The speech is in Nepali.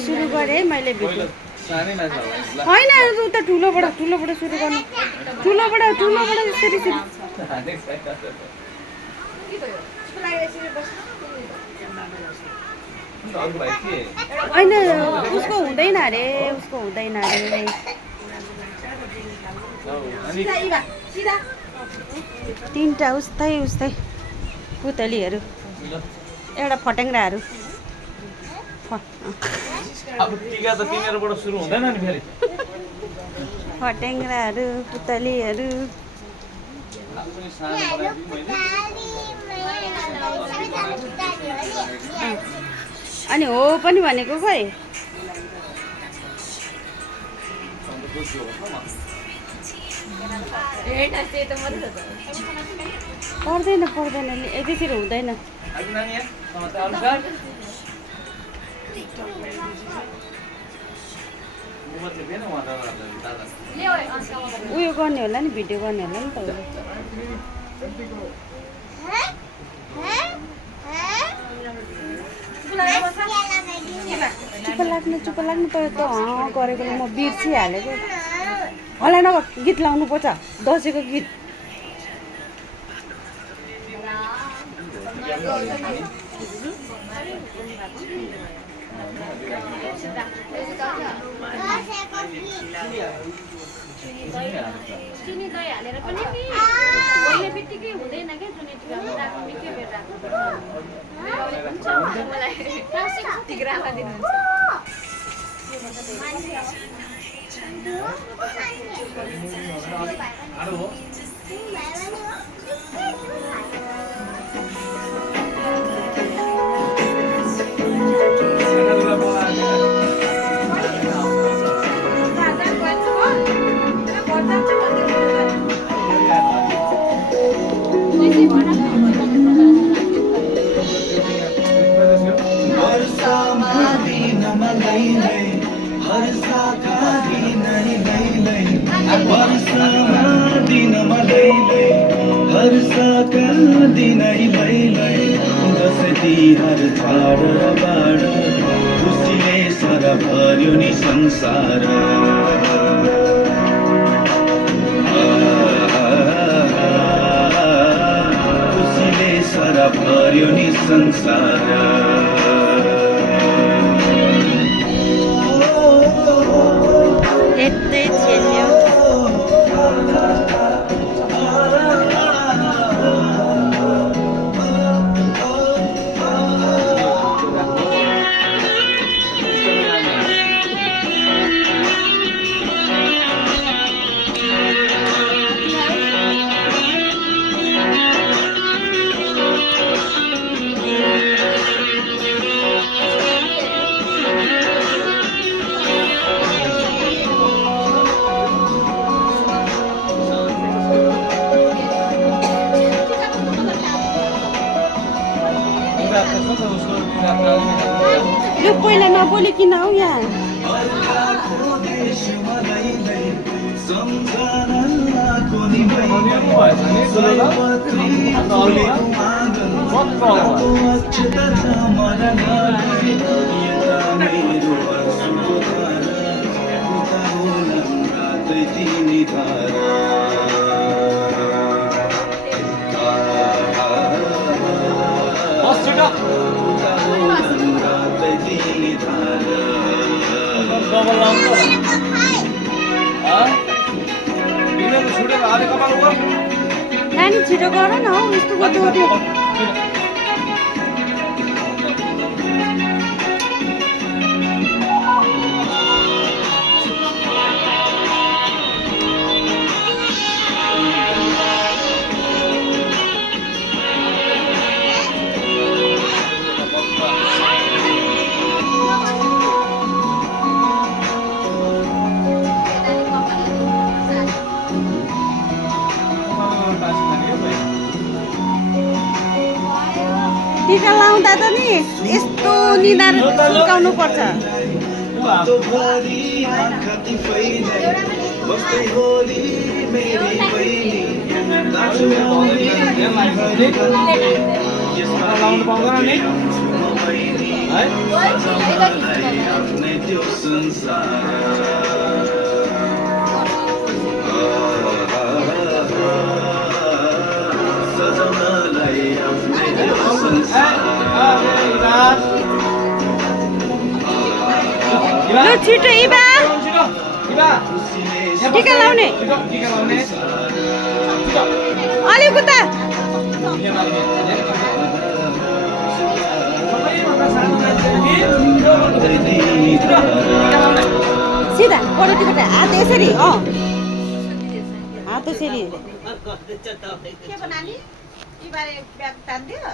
सुरु गरेँ मैले भिडियो होइन उता ठुलोबाट सुरु गर्नु ठुलोबाट यसरी होइन उसको हुँदैन अरे तीनटा उस्तै पुतलीहरू एउटा फट्याङ्ग्राहरू फट्याङ्ग्राहरू पुतलीहरू अनि हो पनि भनेको खोइ पर्दैन त्यसरी हुँदैन उयो गर्ने होला नि भिडियो गर्ने होला नि त चुप लाग्नु त गरेको म बिर्सिहालेको होला न गीत लाउनु पर्छ दसैँको गीत चिनी दही हालेर पनि बोल्ने बित्तिकै हुँदैन क्या जुनै टिकामा राख्नु निकै बेर राख्नु मलाई ठिक राख्न दिनुहुन्छ हर छाड बाड खुसीले सर भर्यो नि संसार खुसीले सर भर्यो नि संसार यतै खेल्यो यो पहिला नबोली किन हौ यहाँ नानी छिटो गर न हौ यस्तो गर्दै टीका लाउँदा त नि यस्तो निधार सुकाउनु पर्छ लाउनु पाउँदैन नि है सजाउनलाई आफ्नै यो संसार ल छिटो इबा टिका लाउने अलिक उता सिधा पलेटिबाट हात यसरी हात यसरी के बनानी यी बारे ब्याग तान्दियो